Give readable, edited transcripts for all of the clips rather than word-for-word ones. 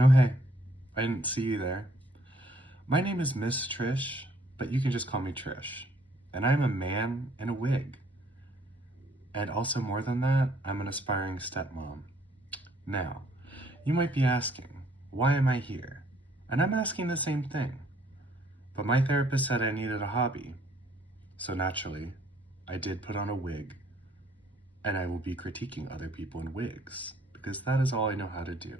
Oh, hey, I didn't see you there. My name is Miss Trish, but you can just call me Trish. And I'm a man in a wig. And also, more than that, I'm an aspiring stepmom. Now, you might be asking, why am I here? And I'm asking the same thing. But my therapist said I needed a hobby. So naturally, I did put on a wig. And I will be critiquing other people in wigs, because that is all I know how to do.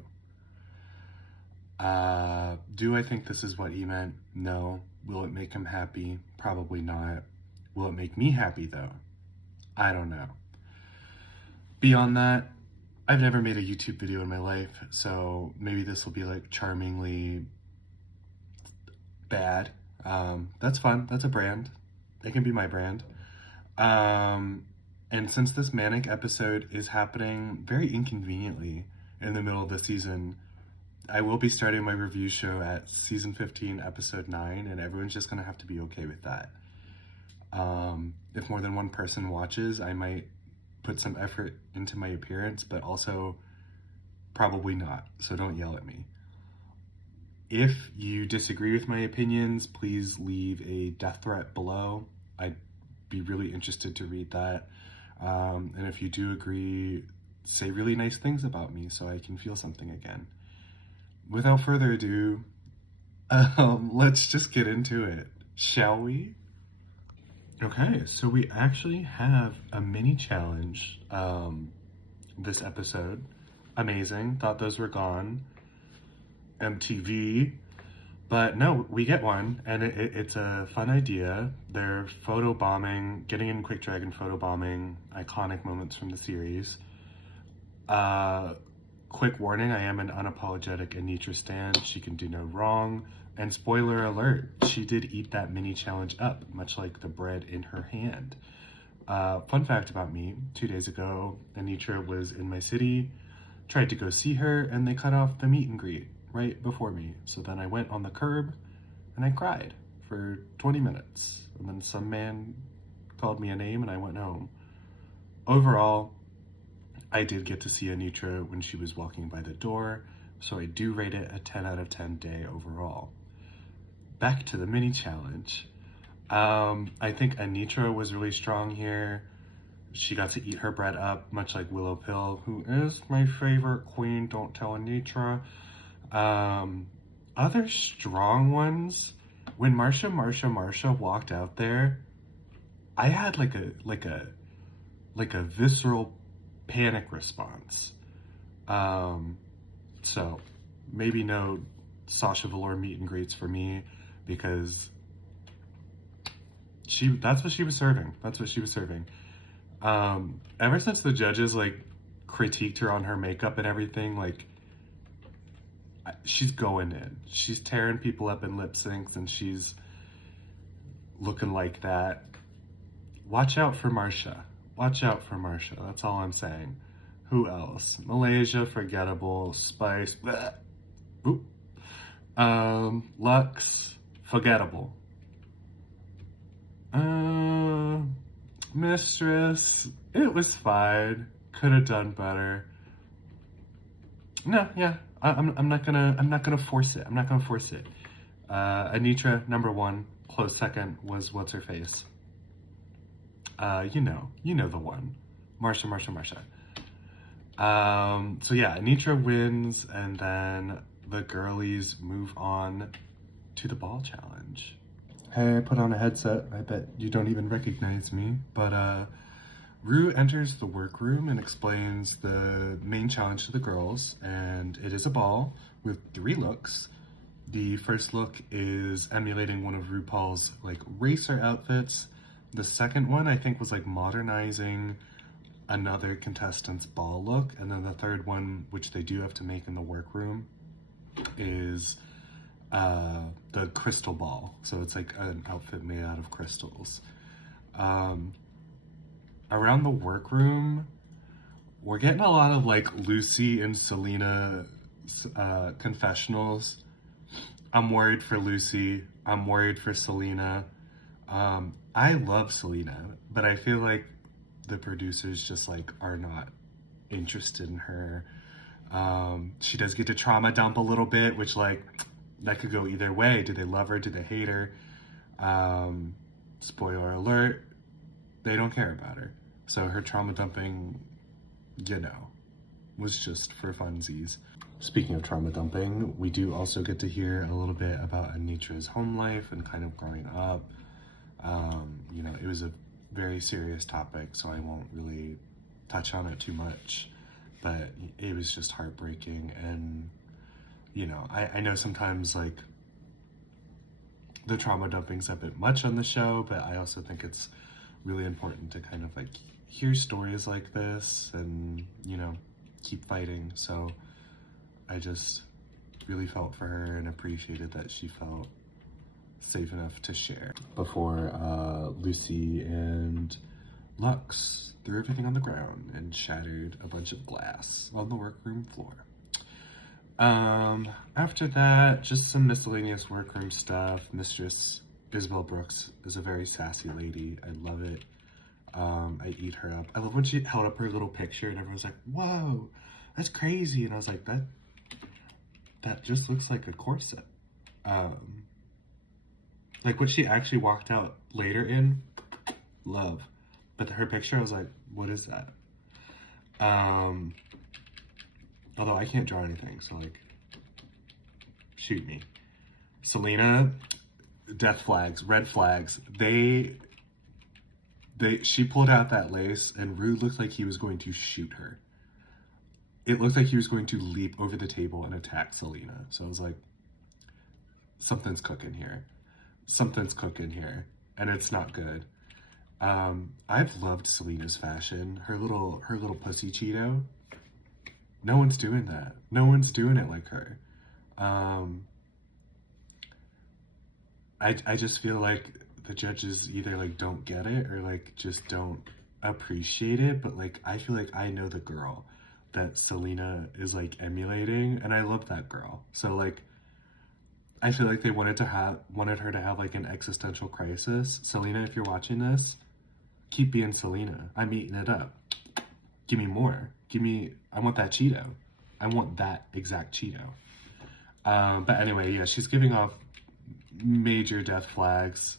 Do I think this is what he meant? No. Will it make him happy? Probably not. Will it make me happy though? I don't know. Beyond that, I've never made a YouTube video in my life, so maybe this will be like charmingly bad. That's fun. That's a brand. It can be my brand. And since this manic episode is happening very inconveniently in the middle of the season, I will be starting my review show at season 15, episode 9, and everyone's just gonna have to be okay with that. If more than one person watches, I might put some effort into my appearance, but also probably not, so don't yell at me. If you disagree with my opinions, please leave a death threat below. I'd be really interested to read that. And if you do agree, say really nice things about me so I can feel something again. Without further ado, let's just get into it, shall we? Okay, so we actually have a mini challenge this episode. Amazing. Thought those were gone. MTV. But no, we get one, and it's a fun idea. They're photo bombing, getting in Quick Dragon photo bombing iconic moments from the series. Quick warning, I am an unapologetic Anitra stan. She can do no wrong. And spoiler alert, she did eat that mini challenge up, much like the bread in her hand. Fun fact about me, 2 days ago, Anitra was in my city, tried to go see her, and they cut off the meet and greet right before me. So then I went on the curb and I cried for 20 minutes. And then some man called me a name and I went home. Overall, I did get to see Anitra when she was walking by the door, so I do rate it a 10 out of 10 day overall. Back to the mini challenge. I think Anitra was really strong here. She got to eat her bread up, much like Willow Pill, who is my favorite queen, don't tell Anitra. Other strong ones, when Marsha walked out there, I had like a visceral panic response. So maybe no Sasha Velour meet and greets for me, because that's what she was serving. That's what she was serving. Ever since the judges like critiqued her on her makeup and everything, like she's going in. She's tearing people up in lip syncs and she's looking like that. Watch out for Marsha. Watch out for Marsha. That's all I'm saying. Who else? Malaysia, forgettable. Spice, bleh. Oop. Lux, forgettable. Mistress, it was fine. Could have done better. No, yeah, I'm not gonna force it. I'm not gonna force it. Anitra, number 1. Close second was what's her face. You know the one. Marsha. So yeah, Anitra wins, and then the girlies move on to the ball challenge. Hey, I put on a headset. I bet you don't even recognize me. But Rue enters the workroom and explains the main challenge to the girls, and it is a ball with 3 looks. The first look is emulating one of Rupaul's like racer outfits. The second one I think was like modernizing another contestant's ball look, and then the third one, which they do have to make in the workroom, is the crystal ball. So it's like an outfit made out of crystals. Around the workroom, we're getting a lot of like Lucy and Selena confessionals. I'm worried for Lucy. I'm worried for Selena. I love Selena, but I feel like the producers just like are not interested in her. She does get to trauma dump a little bit, which, like, that could go either way. Do they love her? Do they hate her? Spoiler alert, they don't care about her. So her trauma dumping, was just for funsies. Speaking of trauma dumping, we do also get to hear a little bit about Anitra's home life and kind of growing up. It was a very serious topic, so I won't really touch on it too much, but it was just heartbreaking. And, I know sometimes, like, the trauma dumping's a bit much on the show, but I also think it's really important to kind of, like, hear stories like this and, keep fighting. So I just really felt for her and appreciated that she felt safe enough to share. Before Lucy and Lux threw everything on the ground and shattered a bunch of glass on the workroom floor. After that, just some miscellaneous workroom stuff. Mistress Isabel Brooks is a very sassy lady. I love it. I eat her up. I love when she held up her little picture and everyone's like, whoa, that's crazy. And I was like, that just looks like a corset. Like what she actually walked out later in, love. But her picture, I was like, what is that? Although I can't draw anything, so, like, shoot me. Selena, death flags, red flags. She pulled out that lace, and Rue looked like he was going to shoot her. It looked like he was going to leap over the table and attack Selena. So I was like, something's cooking here. Something's cooking here, and it's not good. I've loved Selena's fashion. Her little pussy Cheeto. No one's doing that. No one's doing it like her. I just feel like the judges either, like, don't get it or, like, just don't appreciate it. But, like, I feel like I know the girl that Selena is, like, emulating, and I love that girl. So, like, I feel like they wanted her to have, like, an existential crisis. Selena, if you're watching this, keep being Selena. I'm eating it up. Give me more. I want that Cheeto. I want that exact Cheeto. But anyway, yeah, she's giving off major death flags.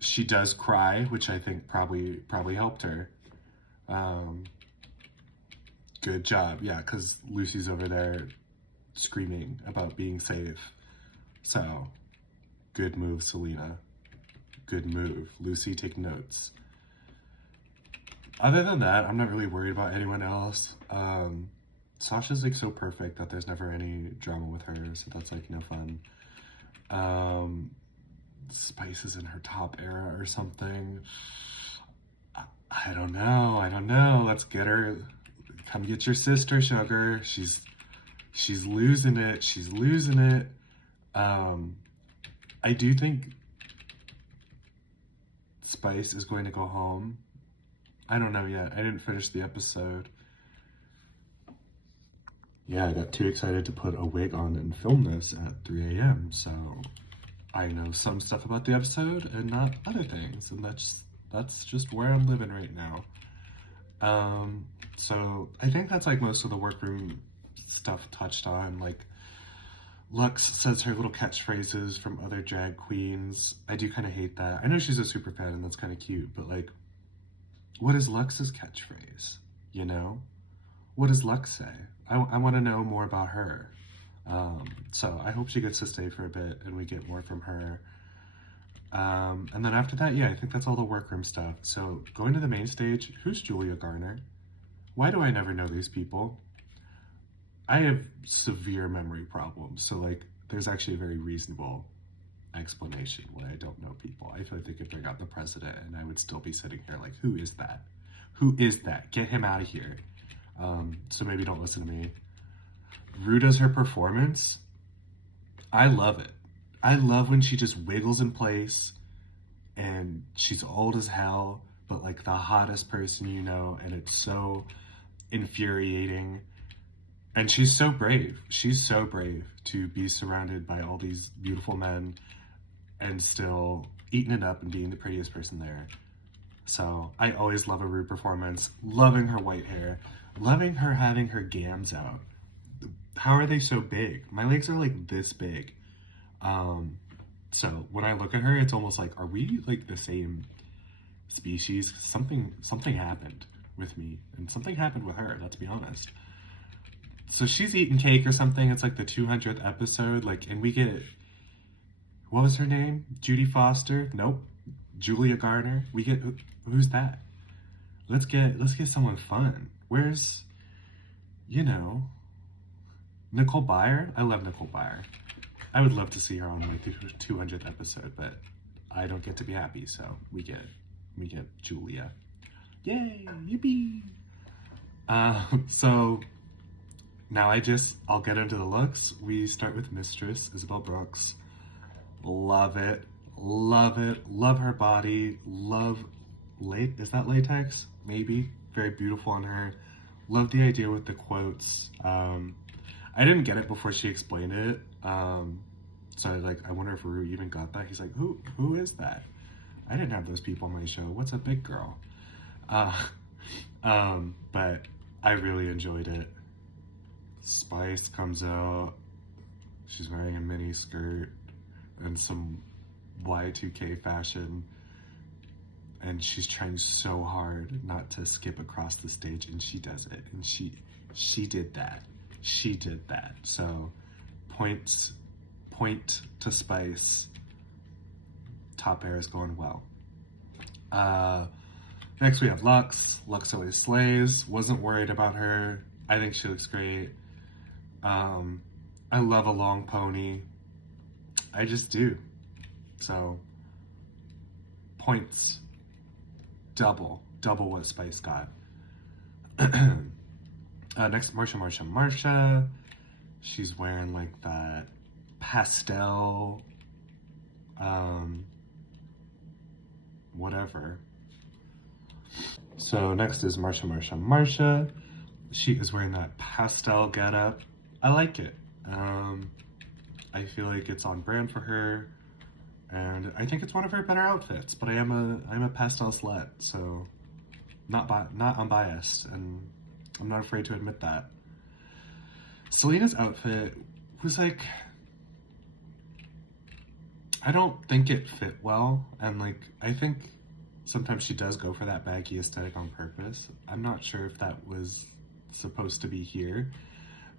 She does cry, which I think probably helped her. Good job. Yeah, because Lucy's over there screaming about being safe. So, good move, Selena. Good move. Lucy, take notes. Other than that, I'm not really worried about anyone else. Sasha's, like, so perfect that there's never any drama with her, so that's, like, no fun. Spice is in her top era or something. I don't know. Let's get her. Come get your sister, sugar. She's losing it. I do think Spice is going to go home. I don't know yet. I didn't finish the episode. Yeah, I got too excited to put a wig on and film this at 3 a.m. So I know some stuff about the episode and not other things. And that's just where I'm living right now. So I think that's, like, most of the workroom stuff touched on. Like, Lux says her little catchphrases from other drag queens. I do kind of hate that. I know she's a super fan and that's kind of cute, but, like, what is Lux's catchphrase? What does Lux say? I want to know more about her. So I hope she gets to stay for a bit and we get more from her. And then after that, yeah, I think that's all the workroom stuff. So going to the main stage, who's Julia Garner? Why do I never know these people? I have severe memory problems. So, like, there's actually a very reasonable explanation when I don't know people. I feel like they could bring out the president and I would still be sitting here like, who is that? Who is that? Get him out of here. So maybe don't listen to me. Rue does her performance. I love it. I love when she just wiggles in place and she's old as hell, but, like, the hottest person you know, and it's so infuriating. And she's so brave. She's so brave to be surrounded by all these beautiful men and still eating it up and being the prettiest person there. So I always love a Rue performance. Loving her white hair. Loving her having her gams out. how are they so big? My legs are like this big. So when I look at her, it's almost like, are we like the same species? Something happened with me, and something happened with her, let's be honest. So she's eating cake or something. It's like the 200th episode, like, and we get, what was her name? Judy Foster? Nope. Julia Garner? We get, who's that? Let's get someone fun. Where's, you know, Nicole Byer? I love Nicole Byer. I would love to see her on like the 200th episode, but I don't get to be happy, so we get Julia. Yay! Yippee! So now I'll get into the looks. We start with Mistress, Isabel Brooks. Love it. Love it. Love her body. Love is that latex? Maybe. Very beautiful on her. Love the idea with the quotes. I didn't get it before she explained it. So I wonder if Rue even got that. He's like, who is that? I didn't have those people on my show. What's a big girl? But I really enjoyed it. Spice comes out. She's wearing a mini skirt and some Y2K fashion. And she's trying so hard not to skip across the stage, and she does it. And she did that. She did that. So point to Spice. Top air is going well. Next we have Lux. Lux always slays. Wasn't worried about her. I think she looks great. I love a long pony. I just do. So points. Double what Spice got. Next, Marsha. She's wearing like that pastel, whatever. So next is Marsha. She is wearing that pastel getup. I like it. I feel like it's on brand for her, and I think it's one of her better outfits. But I'm a pastel slut, so not unbiased, and I'm not afraid to admit that. Selena's outfit was like, I don't think it fit well, and like I think sometimes she does go for that baggy aesthetic on purpose. I'm not sure if that was supposed to be here,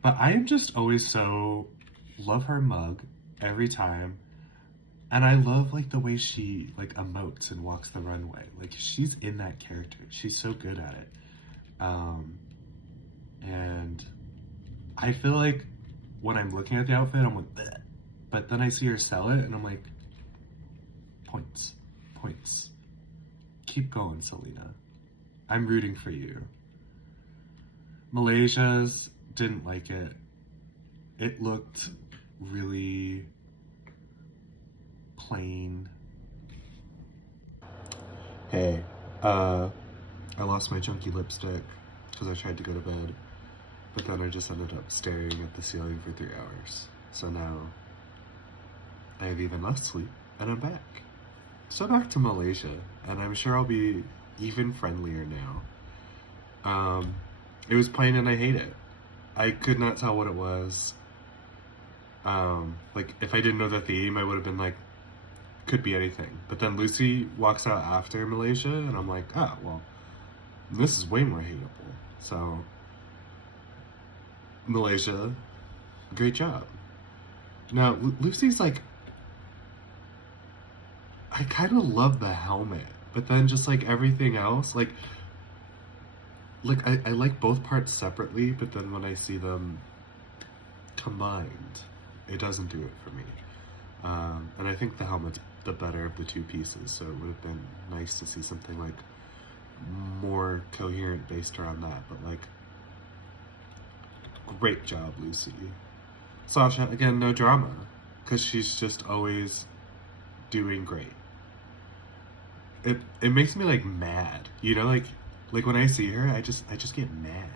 but I am just always love her mug every time, and I love like the way she like emotes and walks the runway. Like she's in that character. She's so good at it. And I feel like when I'm looking at the outfit, I'm like, bleh. But then I see her sell it, and I'm like, points. Keep going, Selena. I'm rooting for you. Malaysia's didn't like it. It looked really plain. Hey, I lost my chunky lipstick because I tried to go to bed, but then I just ended up staring at the ceiling for 3 hours. So now I have even less sleep, and I'm back. So back to Malaysia, and I'm sure I'll be even friendlier now. It was plain and I hate it. I could not tell what it was. Like, if I didn't know the theme, I would have been like, could be anything. But then Lucy walks out after Malaysia, and I'm like, oh, well, this is way more hateable. So, Malaysia, great job. Now, Lucy's like, I kind of love the helmet, but then just like everything else, like I like both parts separately, but then when I see them combined, it doesn't do it for me. And I think the helmet's the better of the two pieces, so it would have been nice to see something like more coherent based around that. But like, great job, Lucy. Sasha, again, no drama, because she's just always doing great. It makes me like mad, you know, like when I see her, I just get mad.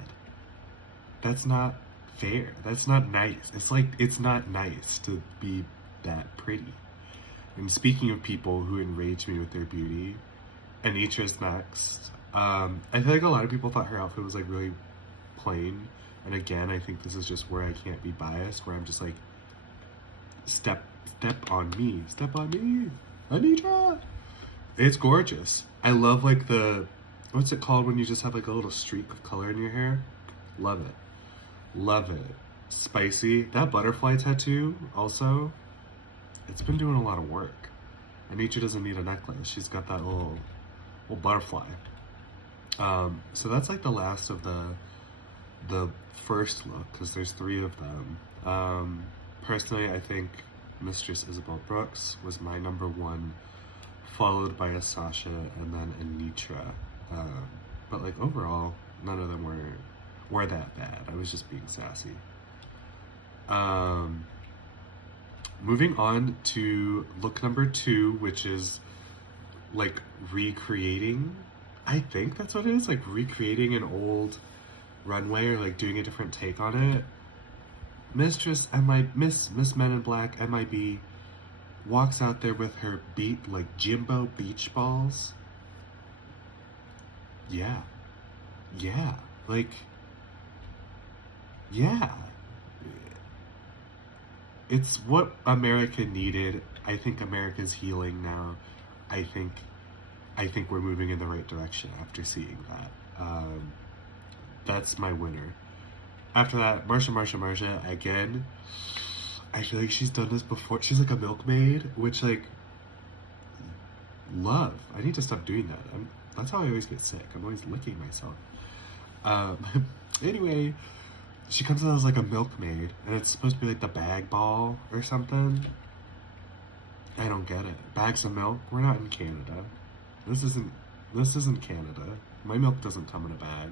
That's not fair. That's not nice. It's like, it's not nice to be that pretty. And speaking of people who enrage me with their beauty, Anitra's next. I feel like a lot of people thought her outfit was like really plain, And again, I think this is just where I can't be biased, where I'm just like, step on me, Anitra. It's gorgeous. I love like the, what's it called when you just have like a little streak of color in your hair? Love it. Love it. Spicy. That butterfly tattoo also, it's been doing a lot of work. Anitra doesn't need a necklace. She's got that little butterfly. So that's like the last of the first look, because there's 3 of them. Personally, I think Mistress Isabel Brooks was my number 1, followed by a Sasha, and then Anitra. But like overall, none of them were that bad. I was just being sassy. Moving on to look number 2, which is like recreating. I think that's what it is, like recreating an old runway or like doing a different take on it. Mistress Miss Men in Black MIB walks out there with her Jimbo beach balls. Yeah. Like, yeah. It's what America needed. I think America's healing now. I think we're moving in the right direction after seeing that. That's my winner. After that, Marsha, again, I feel like she's done this before. She's like a milkmaid, which, like, love. I need to stop doing that. That's how I always get sick. I'm always licking myself. Anyway, she comes out as like a milkmaid, and it's supposed to be like the bag ball or something. I don't get it. Bags of milk? We're not in Canada. This isn't Canada. My milk doesn't come in a bag.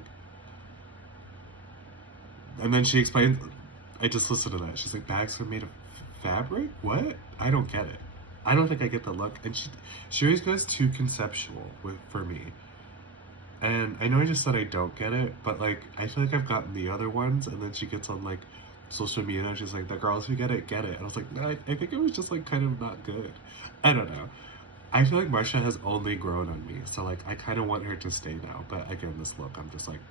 And then she explained, I just listened to that. She's like, bags are made of fabric? What? I don't get it. I don't think I get the look. And she always goes too conceptual for me. And I know I just said I don't get it, but like, I feel like I've gotten the other ones, and then she gets on like social media and she's like, the girls who get it, get it. And I was like, no, I think it was just like kind of not good. I don't know. I feel like Marsha has only grown on me, so like I kind of want her to stay now. But again, this look, I'm just like,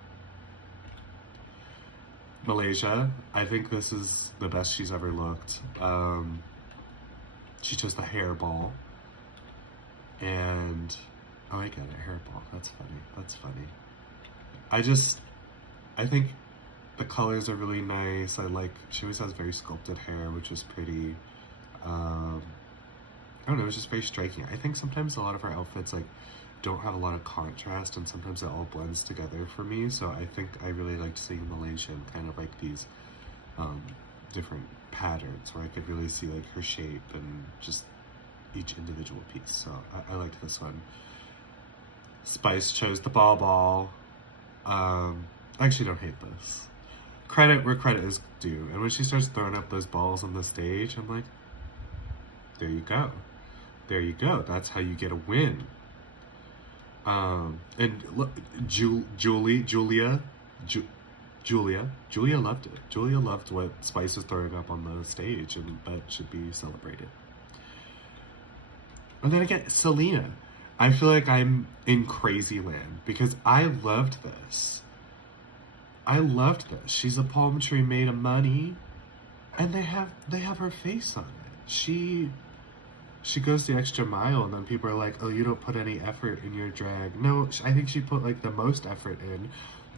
Malaysia, I think this is the best she's ever looked. She chose the hairball, and oh, I get it, hairball. That's funny. I think the colors are really nice. She always has very sculpted hair, which is pretty. I don't know, it's just very striking. I think sometimes a lot of her outfits like don't have a lot of contrast, and sometimes it all blends together for me. So I think I really liked seeing Malaysian kind of like these different patterns where I could really see like her shape and just each individual piece. So I liked this one. Spice chose the ball. I actually don't hate this. Credit where credit is due. And when she starts throwing up those balls on the stage, I'm like, there you go. That's how you get a win. And look, Julia loved it. Julia loved what Spice was throwing up on the stage, and that should be celebrated. And then again, Selena. I feel like I'm in crazy land because I loved this. She's a palm tree made of money, and they have her face on it. She goes the extra mile, and then people are like, oh, you don't put any effort in your drag. No, I think she put like the most effort in.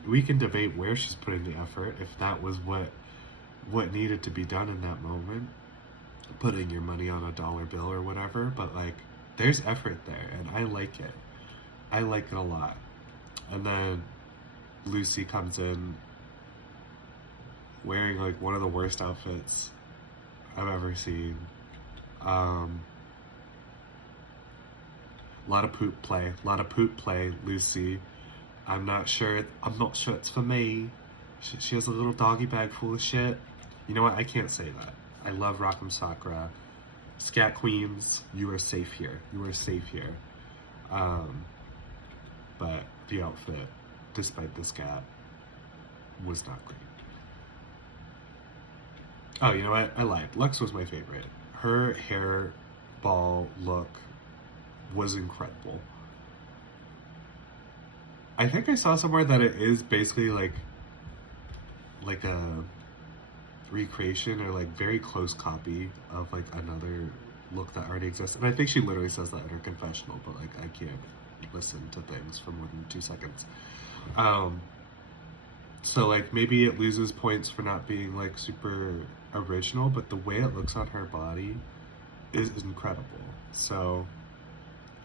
We can debate where she's putting the effort, if that was what needed to be done in that moment, putting your money on a dollar bill or whatever, but like there's effort there, and I like it. I like it a lot. And then Lucy comes in wearing like one of the worst outfits I've ever seen. A lot of poop play, Lucy. I'm not sure it's for me. She has a little doggy bag full of shit. You know what? I can't say that. I love Rock'em Sakura. Scat Queens, you are safe here. But the outfit, despite the scat, was not great. Oh, you know what? I lied. Lux was my favorite. Her hair ball look was incredible. I think I saw somewhere that it is basically like like a recreation or like very close copy of like another look that already exists. And I think she literally says that in her confessional, but like I can't listen to things for more than 2 seconds. So like maybe it loses points for not being like super original, but the way it looks on her body is incredible. So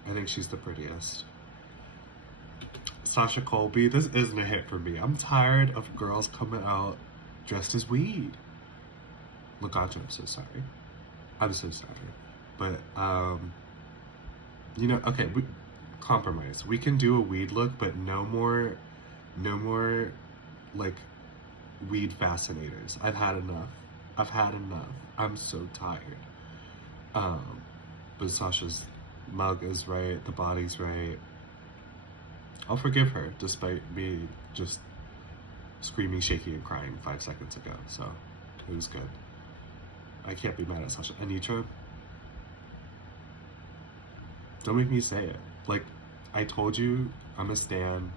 I think she's the prettiest. Sasha Colby, this isn't a hit for me. I'm tired of girls coming out dressed as weed. Legato, I'm so sorry. I'm so sorry. But, you know, okay, we compromise. We can do a weed look, but no more, like, weed fascinators. I've had enough. I'm so tired. But Sasha's mug is right, the body's right. I'll forgive her, despite me just screaming, shaking, and crying 5 seconds ago, so it was good. I can't be mad at Sasha. Anitra, don't make me say it. Like, I told you, I'm a stan.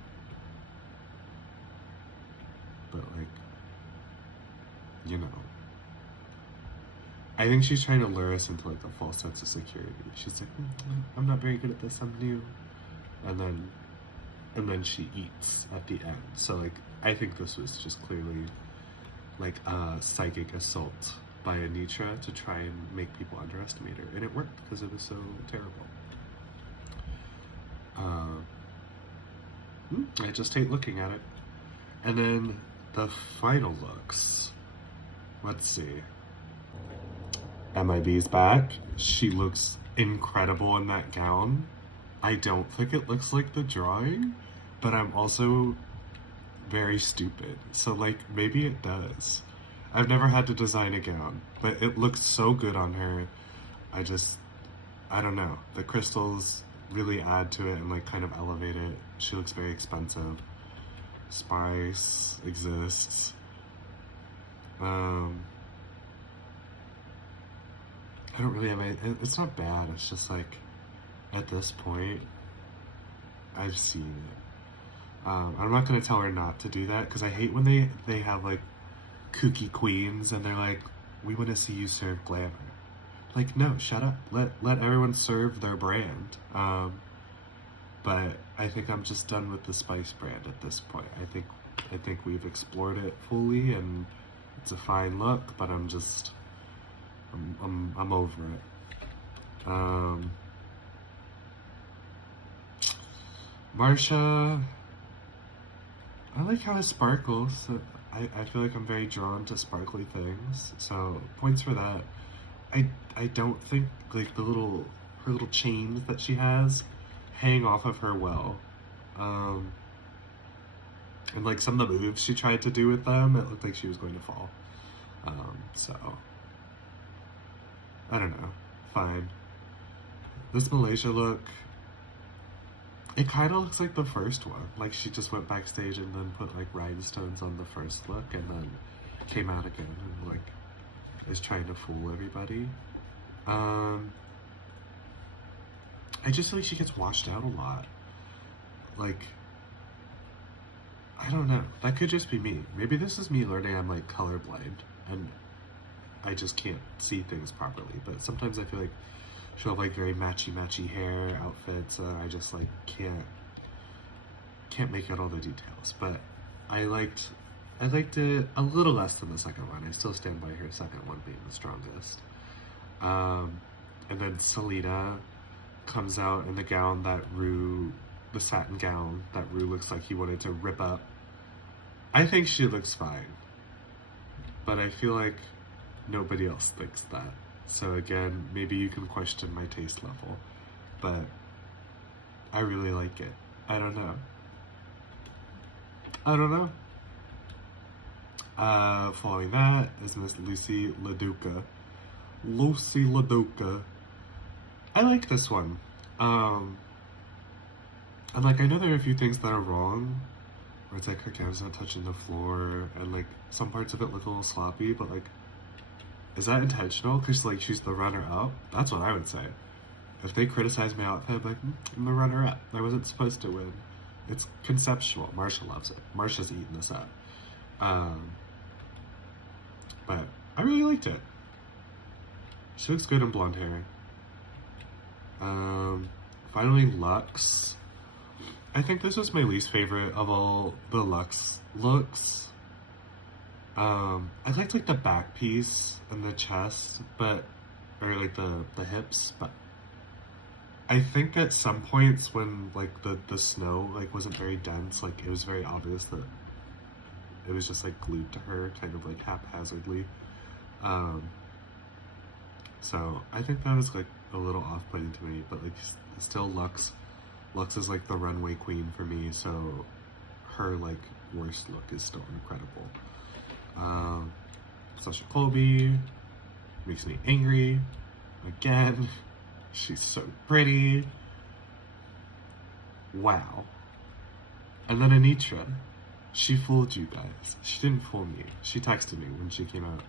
But, like, you know. I think she's trying to lure us into, like, a false sense of security. She's like, I'm not very good at this, I'm new. And then she eats at the end. So, like, I think this was just clearly, like, a psychic assault by Anitra to try and make people underestimate her. And it worked, because it was so terrible. I just hate looking at it. And then the final looks. Let's see. MIB's back. She looks incredible in that gown. I don't think it looks like the drawing, but I'm also very stupid. So, like, maybe it does. I've never had to design a gown, but it looks so good on her. I don't know. The crystals really add to it and, like, kind of elevate it. She looks very expensive. Spice exists. I don't really have any, it's not bad, it's just like, at this point, I've seen it. I'm not gonna tell her not to do that, because I hate when they have, like, kooky queens, and they're like, we want to see you serve glamour. Like, no, shut up. Let everyone serve their brand. But I think I'm just done with the Spice brand at this point. I think we've explored it fully, and it's a fine look, but I'm over it. Marsha, I like how it sparkles. I feel like I'm very drawn to sparkly things, so points for that. I don't think, like, her little chains that she has hang off of her well. And, like, some of the moves she tried to do with them, it looked like she was going to fall. So, I don't know. Fine. This Malaysia look, it kind of looks like the first one. Like, she just went backstage and then put, like, rhinestones on the first look and then came out again and, like, is trying to fool everybody. I just feel like she gets washed out a lot. Like, I don't know. That could just be me. Maybe this is me learning I'm, like, colorblind and I just can't see things properly. But sometimes I feel like she'll have, like, very matchy hair outfits, and I just, like, can't make out all the details. But I liked it a little less than the second one. I still stand by her second one being the strongest. And then Selena comes out in the gown that the satin gown that Rue looks like he wanted to rip up. I think she looks fine, but I feel like nobody else thinks that. So again, maybe you can question my taste level, but I really like it. I don't know. Following that is Miss Lucy LaDuca. I like this one. And, like, I know there are a few things that are wrong, where it's like her gown's not touching the floor, and, like, some parts of it look a little sloppy, but, like, is that intentional? Because, like, she's the runner-up? That's what I would say. If they criticize my outfit, I'm like, I'm the runner-up. I wasn't supposed to win. It's conceptual. Marsha loves it. Marsha's eating this up. but I really liked it. She looks good in blonde hair. Finally, Lux. I think this was my least favorite of all the Lux looks. I liked like the back piece and the chest, but or like the hips, but I think at some points when like the snow like wasn't very dense, like it was very obvious that it was just like glued to her kind of like haphazardly. So I think that was like a little off-putting to me, but like still Lux is like the runway queen for me, so her like worst look is still incredible. Sasha Colby makes me angry again. She's so pretty. Wow. And then Anitra, she fooled you guys. She didn't fool me. She texted me when she came out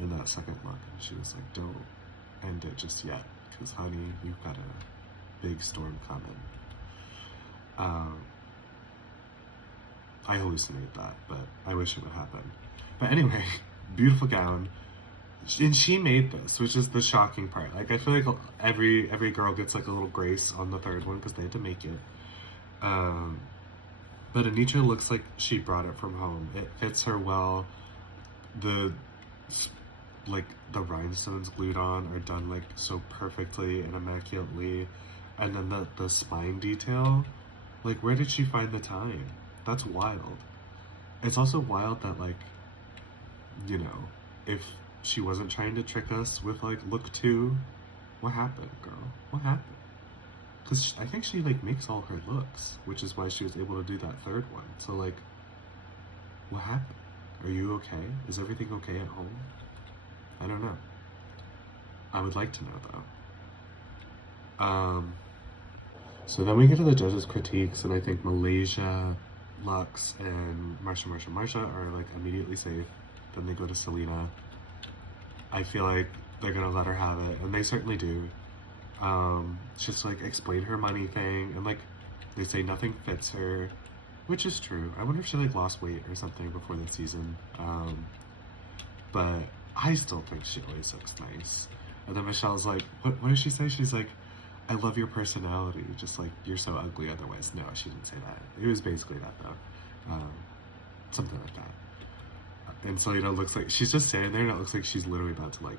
in that second look, and she was like, don't end it just yet, because honey, you've got a big storm coming. I hallucinate that, but I wish it would happen. But anyway, beautiful gown. And she made this, which is the shocking part. Like, I feel like every girl gets like a little grace on the third one because they had to make it. But Anitra looks like she brought it from home. It fits her well. The rhinestones glued on are done like so perfectly and immaculately. And then the spine detail, like, where did she find the time? That's wild. It's also wild that, like, you know, if she wasn't trying to trick us with like look 2, what happened, girl? What happened? Because I think she like makes all her looks, which is why she was able to do that third one. So like, what happened? Are you okay? Is everything okay at home? I don't know. I would like to know though. So then we get to the judges' critiques, and I think Malaysia, Lux, and Marsha are like immediately safe. Then they go to Selena. I feel like they're gonna let her have it, and they certainly do. Just like explain her money thing, and like they say nothing fits her, which is true. I wonder if she like lost weight or something before the season. But I still think she always looks nice. And then Michelle's like, what does she say? She's like, I love your personality, just like you're so ugly otherwise. No, she didn't say that. It was basically that though. Something like that. And Selena looks like she's just standing there, and it looks like she's literally about to like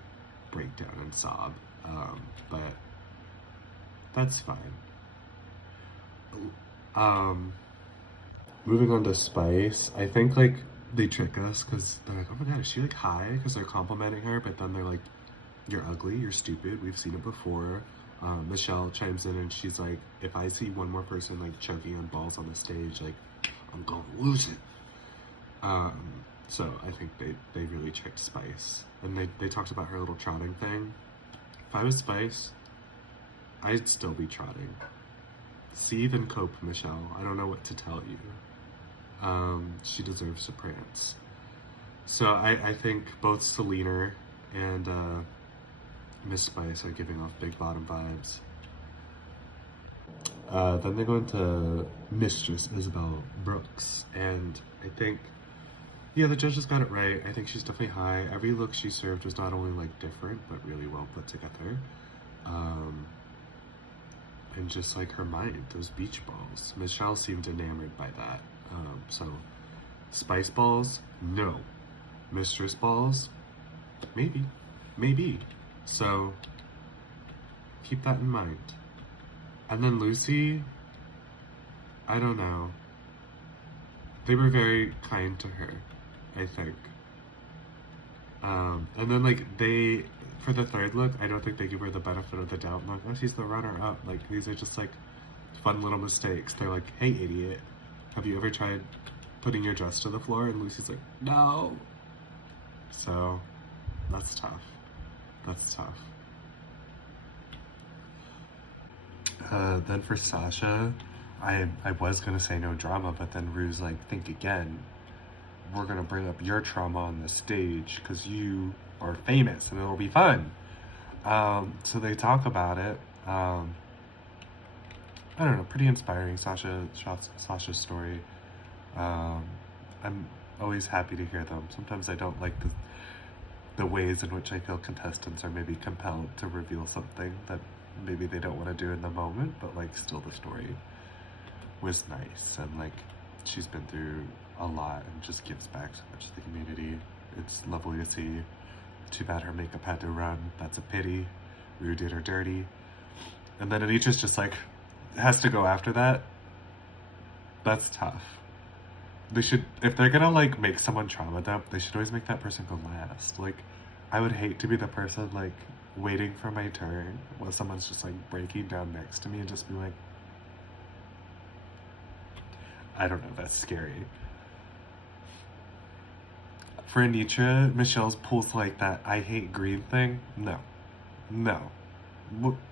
break down and sob. But that's fine. Moving on to Spice, I think like they trick us because they're like, oh my god, is she like high? Because they're complimenting her, but then they're like, you're ugly, you're stupid, we've seen it before. Michelle chimes in and she's like, if I see one more person like choking on balls on the stage, like I'm gonna lose it. So I think they really tricked Spice. And they talked about her little trotting thing. If I was Spice, I'd still be trotting. Seethe and cope, Michelle. I don't know what to tell you. She deserves to prance. So I think both Selena and Miss Spice are giving off big bottom vibes. Then they go into Mistress Isabel Brooks, and I think, yeah, the judges got it right. I think she's definitely high. Every look she served was not only like different, but really well put together. And just like her mind, those beach balls. Michelle seemed enamored by that. So Spice balls, no. Mistress balls, maybe. So keep that in mind. And then Lucy, I don't know. They were very kind to her, I think. And then like for the third look, I don't think they give her the benefit of the doubt. I'm like, oh, she's the runner-up. Like, these are just like fun little mistakes. They're like, hey, idiot, have you ever tried putting your dress to the floor? And Lucy's like, no. So that's tough. Then for Sasha, I was gonna say no drama, but then Rue's like, think again. We're gonna bring up your trauma on the stage because you are famous and it'll be fun. So they talk about it. I don't know, pretty inspiring, Sasha's story. I'm always happy to hear them. Sometimes I don't like the ways in which I feel contestants are maybe compelled to reveal something that maybe they don't want to do in the moment, but like still the story was nice, and like she's been through a lot and just gives back so much to the community. It's lovely to see. Too bad her makeup had to run. That's a pity. Rue did her dirty. And then Anitra's just like, has to go after that. That's tough. They should, if they're gonna like make someone trauma dump, they should always make that person go last. Like, I would hate to be the person like waiting for my turn while someone's just like breaking down next to me and just be like, I don't know, that's scary. For Anitra, Michelle's pulls like that I hate green thing. No. No.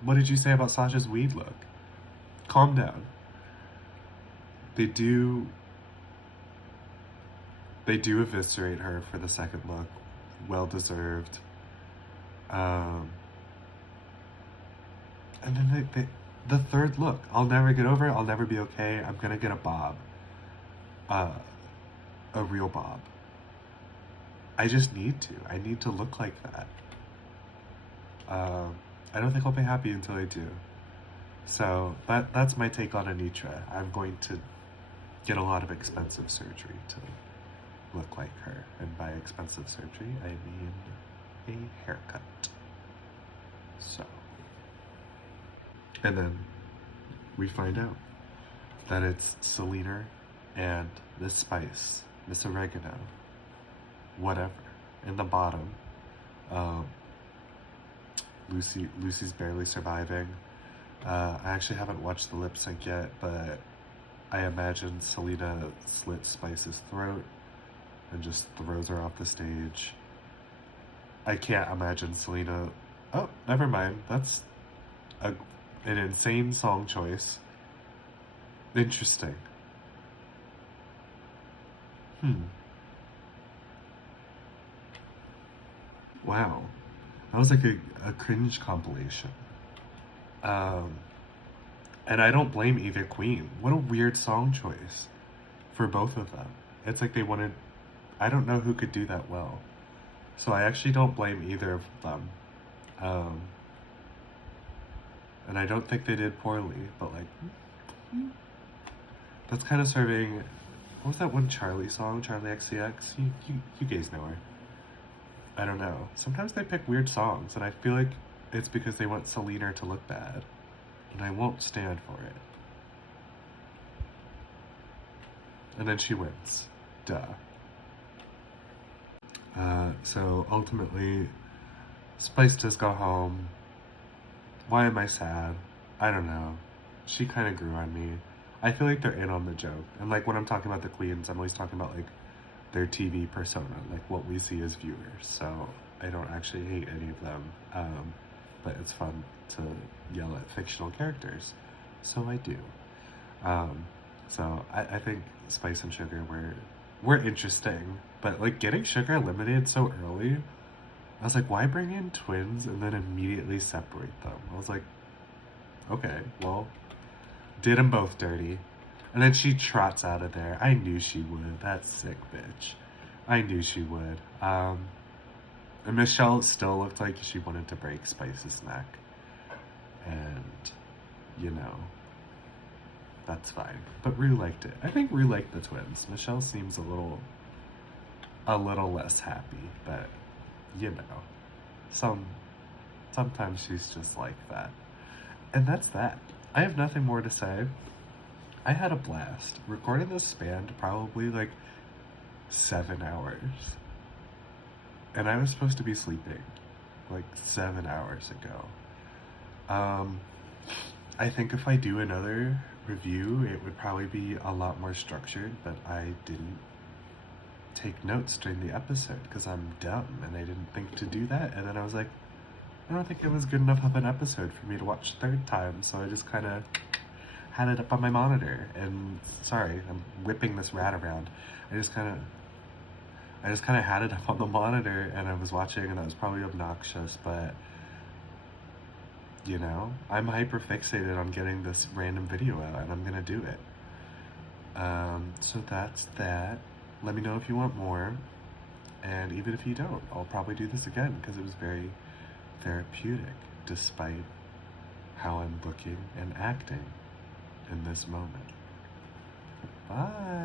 What did you say about Sasha's weed look? Calm down. They do eviscerate her for the second look. Well deserved. And then the third look. I'll never get over it. I'll never be okay. I'm gonna get a bob. A real bob. I just need to. I need to look like that. I don't think I'll be happy until I do. So that's my take on Anitra. I'm going to get a lot of expensive surgery to look like her. And by expensive surgery, I mean a haircut. So. And then we find out that it's Selena and Miss Spice, Miss Oregano, whatever, in the bottom. Lucy's barely surviving. I actually haven't watched the lip sync yet, but I imagine Selena slit Spice's throat and just throws her off the stage. I can't imagine Selena. Oh, never mind. That's an insane song choice. Interesting. Wow. That was like a cringe compilation. And I don't blame either queen. What a weird song choice for both of them. It's like they wanted, I don't know who could do that well. So I actually don't blame either of them. And I don't think they did poorly, but like, that's kind of serving, what was that one Charlie song, Charlie XCX? You guys know her. I don't know. Sometimes they pick weird songs, and I feel like it's because they want Selena to look bad. And I won't stand for it. And then she wins. Duh. So ultimately, Spice does go home. Why am I sad? I don't know. She kind of grew on me. I feel like they're in on the joke. And like when I'm talking about the queens, I'm always talking about like their TV persona, like what we see as viewers. So I don't actually hate any of them, but it's fun to yell at fictional characters. So I do. So I think Spice and Sugar were interesting, but like getting Sugar eliminated so early, I was like, why bring in twins and then immediately separate them? I was like, okay, well, did them both dirty. And then she trots out of there. I knew she would. That sick bitch. I knew she would. And Michelle still looked like she wanted to break Spice's neck. And, you know, that's fine. But Rue liked it. I think Rue liked the twins. Michelle seems a little less happy, but, you know, sometimes she's just like that. And that's that. I have nothing more to say. I had a blast. Recording this spanned probably like 7 hours. And I was supposed to be sleeping like 7 hours ago. I think if I do another review, it would probably be a lot more structured, but I didn't take notes during the episode because I'm dumb and I didn't think to do that. And then I was like, I don't think it was good enough of an episode for me to watch third time, so I just kind of had it up on my monitor. And sorry, I'm whipping this rat around. I just kind of had it up on the monitor and I was watching, and that was probably obnoxious, but you know, I'm hyper fixated on getting this random video out, and I'm gonna do it. So that's that. Let me know if you want more. And even if you don't, I'll probably do this again because it was very therapeutic, despite how I'm looking and acting in this moment. Bye.